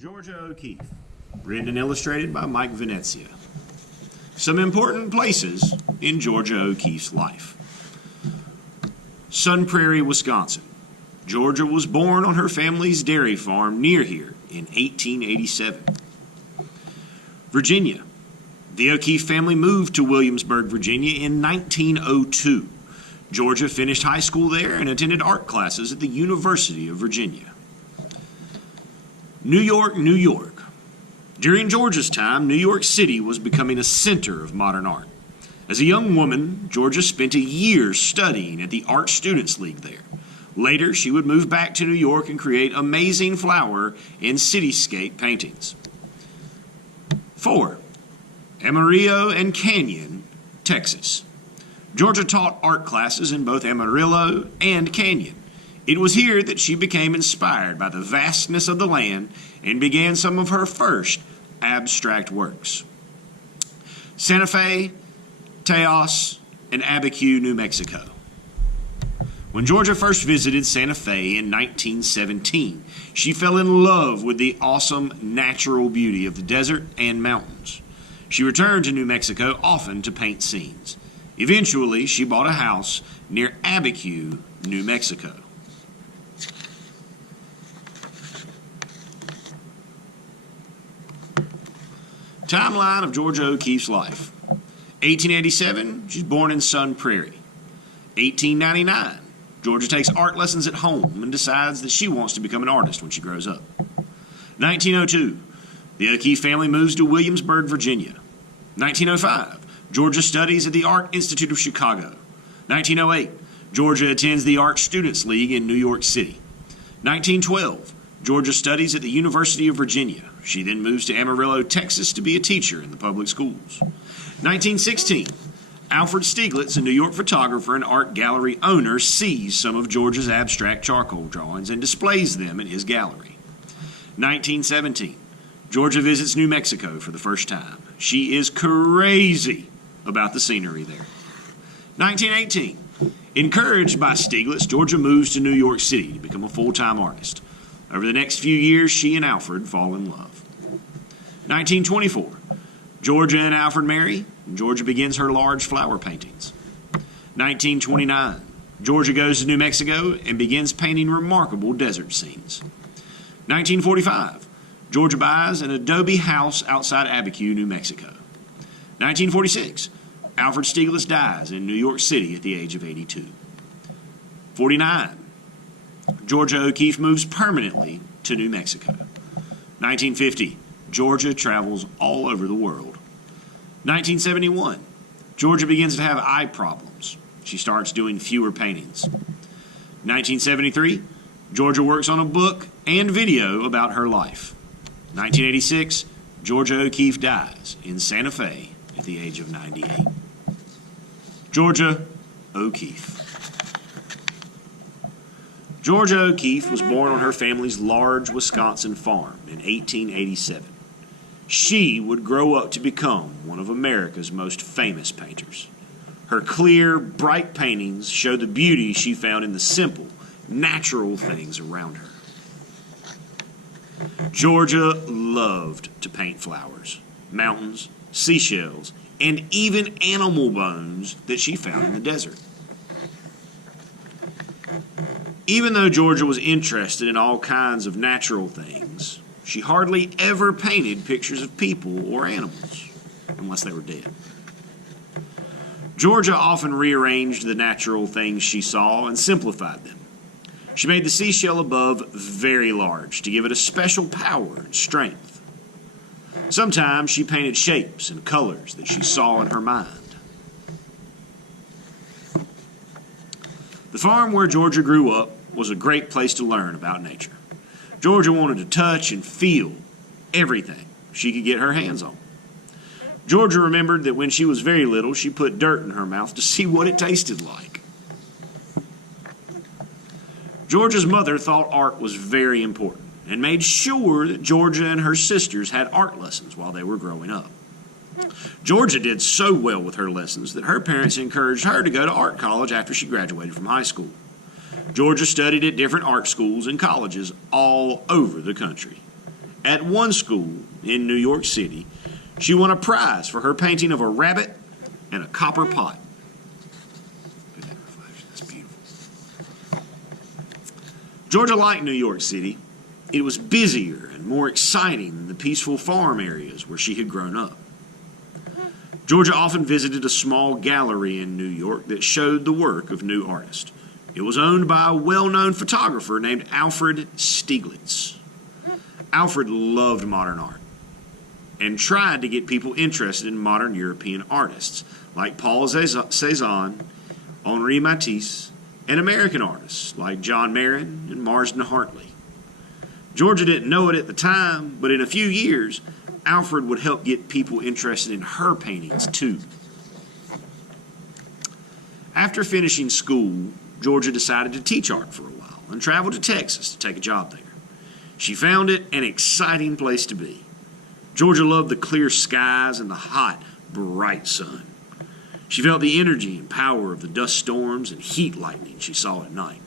Georgia O'Keeffe, written and illustrated by Mike Venezia. Some important places in Georgia O'Keeffe's life. Sun Prairie, Wisconsin. Georgia was born on her family's dairy farm near here in 1887. Virginia. The O'Keeffe family moved to Williamsburg, Virginia in 1902. Georgia finished high school there and attended art classes at the University of Virginia. New York, New York. During Georgia's time, New York City was becoming a center of modern art. As a young woman, Georgia spent a year studying at the Art Students League there. Later, she would move back to New York and create amazing flower and cityscape paintings. 4. Amarillo and Canyon, Texas. Georgia taught art classes in both Amarillo and Canyon. It was here that she became inspired by the vastness of the land and began some of her first abstract works. Santa Fe, Taos, and Abiquiu, New Mexico. When Georgia first visited Santa Fe in 1917, she fell in love with the awesome natural beauty of the desert and mountains. She returned to New Mexico often to paint scenes. Eventually, she bought a house near Abiquiu, New Mexico. Timeline of Georgia O'Keeffe's life. 1887, she's born in Sun Prairie. 1899, Georgia takes art lessons at home and decides that she wants to become an artist when she grows up. 1902, the O'Keeffe family moves to Williamsburg, Virginia. 1905, Georgia studies at the Art Institute of Chicago. 1908, Georgia attends the Art Students League in New York City. 1912, Georgia studies at the University of Virginia. She then moves to Amarillo, Texas to be a teacher in the public schools. 1916, Alfred Stieglitz, a New York photographer and art gallery owner, sees some of Georgia's abstract charcoal drawings and displays them in his gallery. 1917, Georgia visits New Mexico for the first time. She is crazy about the scenery there. 1918, encouraged by Stieglitz, Georgia moves to New York City to become a full-time artist. Over the next few years, she and Alfred fall in love. 1924, Georgia and Alfred marry, and Georgia begins her large flower paintings. 1929, Georgia goes to New Mexico and begins painting remarkable desert scenes. 1945, Georgia buys an adobe house outside Abiquiu, New Mexico. 1946, Alfred Stieglitz dies in New York City at the age of 82. 49, Georgia O'Keeffe moves permanently to New Mexico. 1950, Georgia travels all over the world. 1971, Georgia begins to have eye problems. She starts doing fewer paintings. 1973, Georgia works on a book and video about her life. 1986, Georgia O'Keeffe dies in Santa Fe at the age of 98. Georgia O'Keeffe. Georgia O'Keeffe was born on her family's large Wisconsin farm in 1887. She would grow up to become one of America's most famous painters. Her clear, bright paintings show the beauty she found in the simple, natural things around her. Georgia loved to paint flowers, mountains, seashells, and even animal bones that she found in the desert. Even though Georgia was interested in all kinds of natural things, she hardly ever painted pictures of people or animals, unless they were dead. Georgia often rearranged the natural things she saw and simplified them. She made the seashell above very large to give it a special power and strength. Sometimes she painted shapes and colors that she saw in her mind. The farm where Georgia grew up was a great place to learn about nature. Georgia wanted to touch and feel everything she could get her hands on. Georgia remembered that when she was very little, she put dirt in her mouth to see what it tasted like. Georgia's mother thought art was very important and made sure that Georgia and her sisters had art lessons while they were growing up. Georgia did so well with her lessons that her parents encouraged her to go to art college after she graduated from high school. Georgia studied at different art schools and colleges all over the country. At one school in New York City, she won a prize for her painting of a rabbit and a copper pot. Look at that reflection. That's beautiful. Georgia liked New York City. It was busier and more exciting than the peaceful farm areas where she had grown up. Georgia often visited a small gallery in New York that showed the work of new artists. It was owned by a well-known photographer named Alfred Stieglitz. Alfred loved modern art and tried to get people interested in modern European artists like Paul Cézanne, Henri Matisse, and American artists like John Marin and Marsden Hartley. Georgia didn't know it at the time, but in a few years, Alfred would help get people interested in her paintings too. After finishing school, Georgia decided to teach art for a while and traveled to Texas to take a job there. She found it an exciting place to be. Georgia loved the clear skies and the hot, bright sun. She felt the energy and power of the dust storms and heat lightning she saw at night.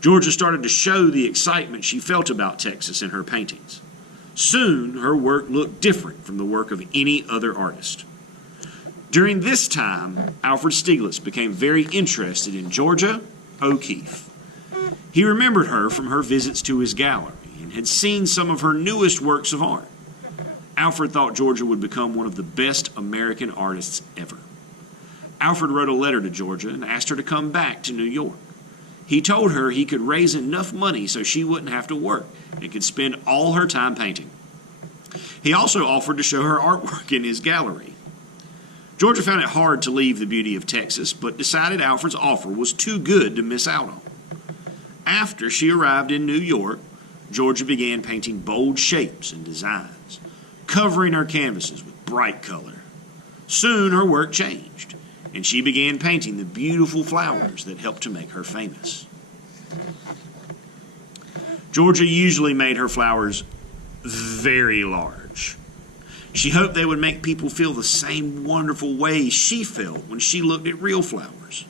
Georgia started to show the excitement she felt about Texas in her paintings. Soon, her work looked different from the work of any other artist. During this time, Alfred Stieglitz became very interested in Georgia OKeeffe. He remembered her from her visits to his gallery and had seen some of her newest works of art. Alfred thought Georgia would become one of the best American artists ever. Alfred wrote a letter to Georgia and asked her to come back to New York. He told her he could raise enough money so she wouldn't have to work and could spend all her time painting. He also offered to show her artwork in his gallery. Georgia found it hard to leave the beauty of Texas, but decided Alfred's offer was too good to miss out on. After she arrived in New York, Georgia began painting bold shapes and designs, covering her canvases with bright color. Soon her work changed, and she began painting the beautiful flowers that helped to make her famous. Georgia usually made her flowers very large. She hoped they would make people feel the same wonderful way she felt when she looked at real flowers.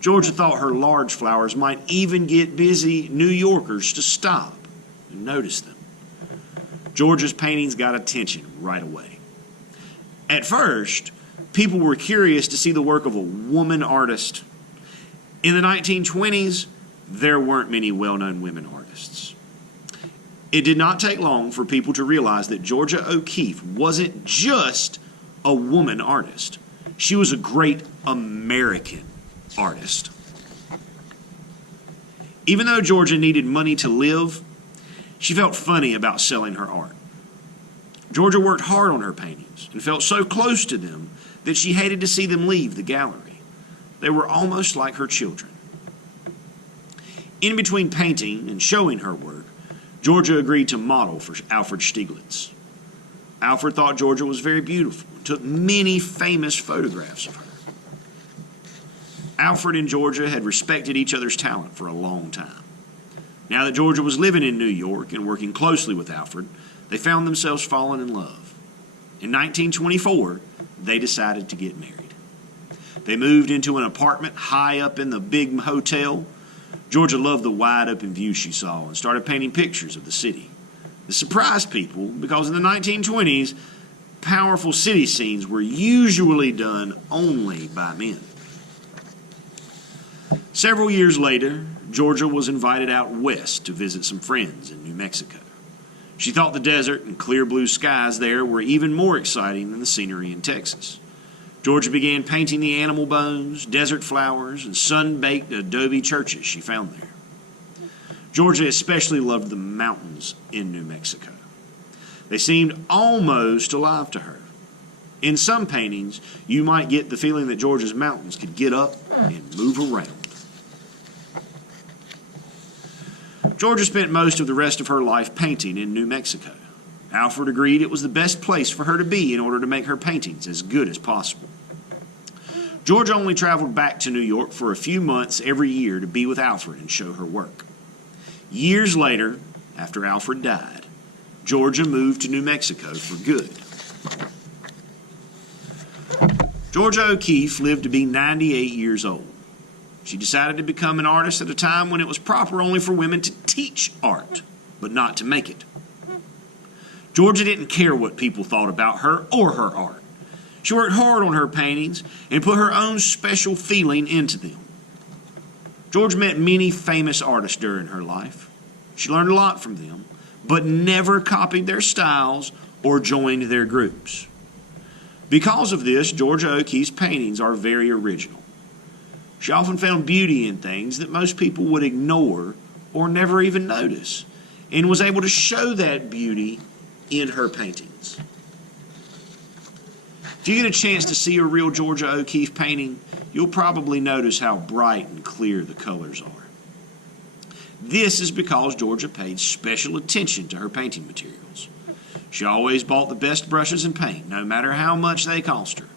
Georgia thought her large flowers might even get busy New Yorkers to stop and notice them. Georgia's paintings got attention right away. At first, people were curious to see the work of a woman artist. In the 1920s, there weren't many well-known women artists. It did not take long for people to realize that Georgia OKeeffe wasn't just a woman artist. She was a great American artist. Even though Georgia needed money to live, she felt funny about selling her art. Georgia worked hard on her paintings and felt so close to them that she hated to see them leave the gallery. They were almost like her children. In between painting and showing her work, Georgia agreed to model for Alfred Stieglitz. Alfred thought Georgia was very beautiful and took many famous photographs of her. Alfred and Georgia had respected each other's talent for a long time. Now that Georgia was living in New York and working closely with Alfred, they found themselves falling in love. In 1924, they decided to get married. They moved into an apartment high up in the big hotel. Georgia loved the wide open view she saw and started painting pictures of the city. This surprised people because in the 1920s, powerful city scenes were usually done only by men. Several years later, Georgia was invited out west to visit some friends in New Mexico. She thought the desert and clear blue skies there were even more exciting than the scenery in Texas. Georgia began painting the animal bones, desert flowers, and sun-baked adobe churches she found there. Georgia especially loved the mountains in New Mexico. They seemed almost alive to her. In some paintings, you might get the feeling that Georgia's mountains could get up and move around. Georgia spent most of the rest of her life painting in New Mexico. Alfred agreed it was the best place for her to be in order to make her paintings as good as possible. Georgia only traveled back to New York for a few months every year to be with Alfred and show her work. Years later, after Alfred died, Georgia moved to New Mexico for good. Georgia OKeeffe lived to be 98 years old. She decided to become an artist at a time when it was proper only for women to teach art, but not to make it. Georgia didn't care what people thought about her or her art. She worked hard on her paintings and put her own special feeling into them. Georgia met many famous artists during her life. She learned a lot from them, but never copied their styles or joined their groups. Because of this, Georgia O'Keeffe's paintings are very original. She often found beauty in things that most people would ignore or never even notice, and was able to show that beauty in her paintings. If you get a chance to see a real Georgia O'Keeffe painting, you'll probably notice how bright and clear the colors are. This is because Georgia paid special attention to her painting materials. She always bought the best brushes and paint, no matter how much they cost her.